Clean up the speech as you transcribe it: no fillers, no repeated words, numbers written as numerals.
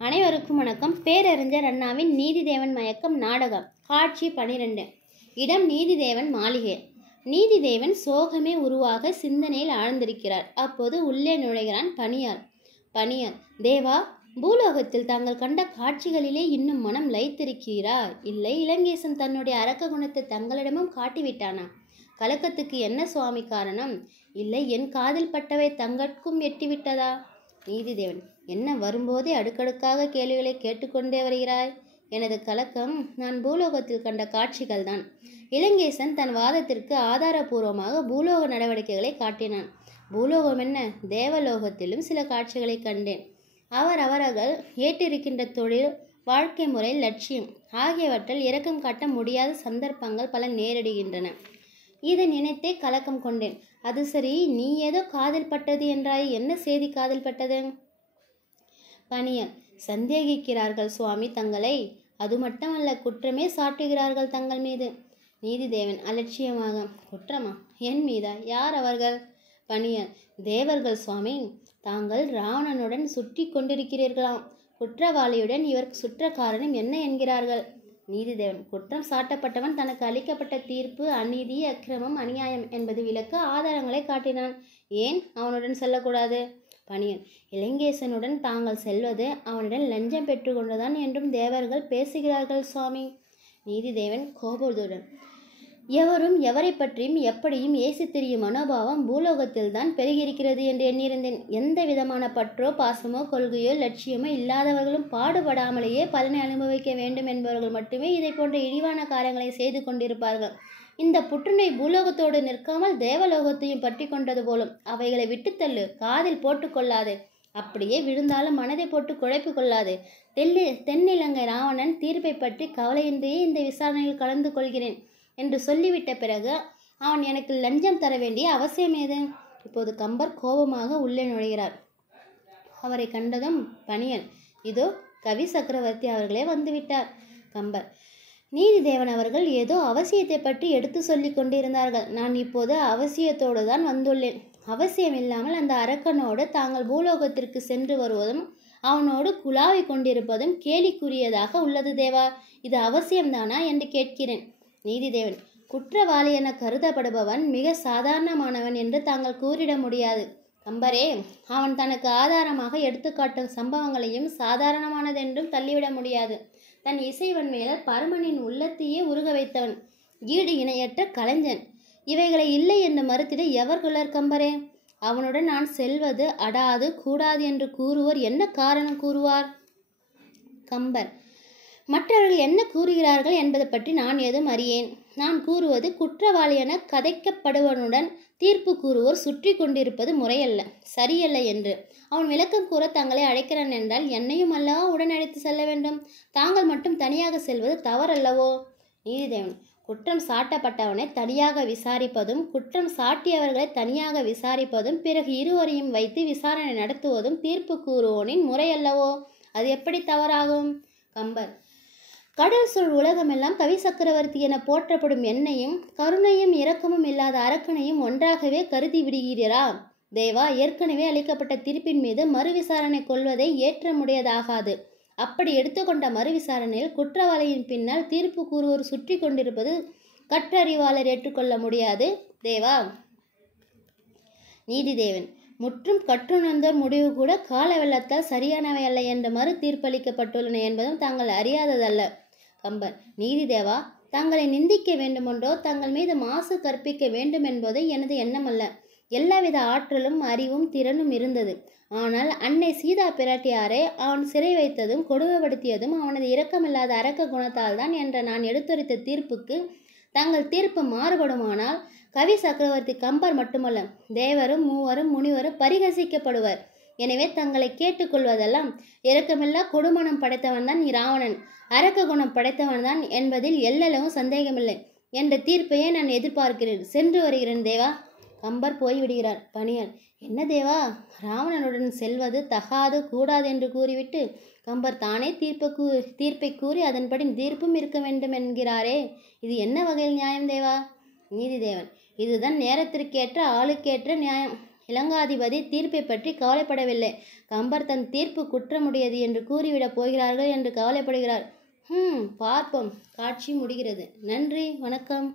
அனைவருக்கும் வணக்கம். பேரறிஞர் அண்ணாவின் நீதிதேவன் மயக்கம் நாடகம். காட்சி 12. இடம் நீதிதேவன் மாளிகை. நீதிதேவன் சோகமே உருவாக சிந்தனையில் ஆழ்ந்திருக்கிறார். அப்போது உள்ளே நுழைகிறான் பணியார். தேவா, பூலோகத்தில் தாங்கள் கண்ட காட்சிகளிலே இன்னும் மனம் லயித்திருக்கிறா? இல்லை, இலங்கேசன் தன்னுடைய அரக்க குணத்தை தங்களிடமும் காட்டிவிட்டானா? கலக்கத்துக்கு என்ன சுவாமி காரணம்? இல்லை, என் காதில் பட்டவை தங்கட்கும் எட்டிவிட்டதா? நீதிதேவன்: என்ன வரும்போதே அடுக்கடுக்காக கேள்விகளை கேட்டுக்கொண்டே வருகிறாய்? எனது கலக்கம் நான் பூலோகத்தில் கண்ட காட்சிகள்தான். இலங்கேசன் தன் வாதத்திற்கு ஆதாரபூர்வமாக பூலோக நடவடிக்கைகளை காட்டினான். பூலோகம் என்ன, தேவலோகத்திலும் சில காட்சிகளை கண்டேன். அவரவர்கள் ஏற்றிருக்கின்ற தொழில், வாழ்க்கை முறை, லட்சியம் ஆகியவற்றில் இரக்கம் காட்ட முடியாத சந்தர்ப்பங்கள் பல நேரிடுகின்றன. இதை நினைத்தே கலக்கம் கொண்டேன். அது சரி, நீ ஏதோ காதில் பட்டது என்றாய். என்ன செய்தி காதில் பட்டது? பணியார்: சந்தேகிக்கிறார்கள் சுவாமி தங்களை. அது மட்டுமல்ல, குற்றமே சாட்டுகிறார்கள் தங்கள் மீது. நீதிதேவன் அலட்சியமாக: குற்றமா? என் மீதா? யார் அவர்கள்? பணியார்: தேவர்கள் சுவாமி. தாங்கள் ராவணனுடன் சுற்றி கொண்டிருக்கிறீர்களாம். குற்றவாளியுடன் இவர் சுற்ற காரணம் என்ன என்கிறார்கள்? நீதிதேவன்: குற்றம் சாட்டப்பட்டவன் தனக்கு அளிக்கப்பட்ட தீர்ப்பு அநீதி, அக்கிரமம், அநியாயம் என்பது விளக்க ஆதாரங்களை காட்டினான். ஏன் அவனுடன் செல்லக்கூடாது? பணியன்: இலங்கேசனுடன் தாங்கள் செல்வது அவனுடன் லஞ்சம் பெற்றுக்கொண்டுதான் என்றும் தேவர்கள் பேசுகிறார்கள் சுவாமி. நீதிதேவன் கோபத்துடன்: எவரும் எவரை பற்றியும் எப்படியும் ஏசி திரியும் மனோபாவம் பூலோகத்தில் தான் பெருகியிருக்கிறது என்று எண்ணியிருந்தேன். எந்த விதமான பற்றோ பாசமோ கொள்கையோ லட்சியமோ இல்லாதவர்களும் பாடுபடாமலேயே பலனை அனுபவிக்க வேண்டும் என்பவர்கள் மட்டுமே இதை போன்ற இழிவான காரியங்களை செய்து கொண்டிருப்பார்கள். இந்த புற்றுநோய் பூலோகத்தோடு நிற்காமல் தேவலோகத்தையும் பற்றி கொண்டது போலும். அவைகளை விட்டுத்தள்ளு, காதில் போட்டுக்கொள்ளாது. அப்படியே விழுந்தாலும் மனதை போட்டு குழப்பி கொள்ளாது. தென்னிலங்கை ராவணன் தீர்ப்பை பற்றி கவலையின்றியே இந்த விசாரணையில் கலந்து கொள்கிறேன் என்று சொல்லிவிட்ட பிறகு அவன் எனக்கு லஞ்சம் தர வேண்டிய அவசியம் ஏது? இப்போது கம்பர் கோபமாக உள்ளே நுழைகிறார். அவரை கண்டதும் பணியன்: இதோ கவி சக்கரவர்த்தி அவர்களே வந்துவிட்டார். கம்பர்: நீதிதேவன் அவர்கள் ஏதோ அவசியத்தை பற்றி எடுத்து சொல்லி கொண்டிருந்தார்கள். நான் இப்போது அவசியத்தோடு தான் வந்துள்ளேன். அவசியம் இல்லாமல் அந்த அரக்கனோடு தாங்கள் பூலோகத்திற்கு சென்று வருவதும் அவனோடு குழாவி கொண்டிருப்பதும் கேலிக்குரியதாக உள்ளது தேவா. இது அவசியம்தானா என்று கேட்கிறேன். நீதிதேவன்: குற்றவாளி என கருதப்படுபவன் மிக சாதாரணமானவன் என்று தாங்கள் கூறிட முடியாது. கம்பரே, அவன் தனக்கு ஆதாரமாக எடுத்துக்காட்டும் சம்பவங்களையும் சாதாரணமானதென்றும் தள்ளிவிட முடியாது. தன் இசைவன் மேல பரமனின் உள்ளத்தையே உருக வைத்தவன், ஈடு இணையற்ற கலைஞன். இவைகளை இல்லை என்று மறுத்திட எவர்களர் கம்பரே? அவனுடன் நான் செல்வது அடாது கூடாது என்று கூறுவோர் என்ன காரணம் கூறுவார்? கம்பர்: மற்றவர்கள் என்ன கூறுகிறார்கள் என்பதை பற்றி நான் ஏதும் அறியேன். நான் கூறுவது, குற்றவாளி என கதைக்கப்படுவனுடன் தீர்ப்பு கூறுவோர் சுற்றி கொண்டிருப்பது முறையல்ல, சரியல்ல என்று. அவன் விளக்கம் கூற தங்களை அழைக்கிறான் என்றால் என்னையும் அல்லவா உடன் அழைத்து செல்ல வேண்டும்? தாங்கள் மட்டும் தனியாக செல்வது தவறல்லவோ? நீதிதேவன்: குற்றம் சாட்டப்பட்டவனை தனியாக விசாரிப்பதும், குற்றம் சாட்டியவர்களை தனியாக விசாரிப்பதும், பிறகு இருவரையும் வைத்து விசாரணை நடத்துவதும் தீர்ப்பு கூறுவோனின் முறையல்லவோ? அது எப்படி தவறாகும்? கம்பர்: கடல் சூழ் உலகமெல்லாம் கவி சக்கரவர்த்தி என போற்றப்படும் என்னையும் கருணையும் இரக்கமும் இல்லாத அரக்கனையும் ஒன்றாகவே கருதி விடுகிறீரா? தேவா, ஏற்கனவே அளிக்கப்பட்ட தீர்ப்பின் மீது மறுவிசாரணை கொள்வதை ஏற்ற முடியாதாகாது. அப்படி எடுத்துக்கொண்ட மறுவிசாரணையில் குற்றவாளியின் பின்னால் தீர்ப்பு கூறுவோர் சுற்றி கொண்டிருப்பது கற்றறிவாளர் ஏற்றுக்கொள்ள முடியாது தேவா. நீதிதேவன்: முற்றும் கற்றுணர்ந்தோர் முடிவு கூட கால வெள்ளத்தால் சரியானவை அல்ல என்று மறு தீர்ப்பளிக்கப்பட்டுள்ளன என்பதும் தாங்கள் அறியாததல்ல. கம்பர்: நீதிதேவா, தங்களை நிந்திக்க வேண்டுமென்றோ தங்கள் மீது மாசு கற்பிக்க வேண்டும் என்பது எனது எண்ணமல்ல. எல்லாவித ஆற்றலும் அறிவும் திறனும் இருந்தது. ஆனால் அன்னை சீதா பிராட்டியாரை அவன் சிறை வைத்ததும் கொடுமைப்படுத்தியதும் அவனது இரக்கமில்லாத அரக்க குணத்தால் தான் என்ற நான் எடுத்துரைத்த தீர்ப்புக்கு தங்கள் தீர்ப்பு மாறுபடுமானால் கவி சக்கரவர்த்தி கம்பர் மட்டுமல்ல, தேவரும் மூவரும் முனிவரும் பரிகசிக்கப்படுவர். எனவே தங்களை கேட்டுக்கொள்வதெல்லாம், இரக்கமில்லா கொடுமணம் படைத்தவன் தான் ராவணன், அரக்க குணம் படைத்தவன் தான் என்பதில் எல்லளவும் சந்தேகமில்லை என்ற தீர்ப்பையே நான் எதிர்பார்க்கிறேன். சென்று வருகிறேன் தேவா. கம்பர் போய்விடுகிறார். பணியார்: என்ன தேவா, ராவணனுடன் செல்வது தகாது கூடாது என்று கூறிவிட்டு கம்பர் தானே தீர்ப்பை கூறி அதன்படி தீர்ப்பும் இருக்க வேண்டும் என்கிறாரே, இது என்ன வகையில் நியாயம் தேவா? நீதிதேவன்: இதுதான் நேரத்திற்கேற்ற ஆளுக்கேற்ற நியாயம். இளங்காதிபதி தீர்ப்பை பற்றி கவலைப்படவில்லை. கம்பர் தன் தீர்ப்பு குற்றமுடையது என்று கூறிவிடப் போகிறார்கள் என்று கவலைப்படுகிறார். பார்ப்போம். காட்சி முடிகிறது. நன்றி, வணக்கம்.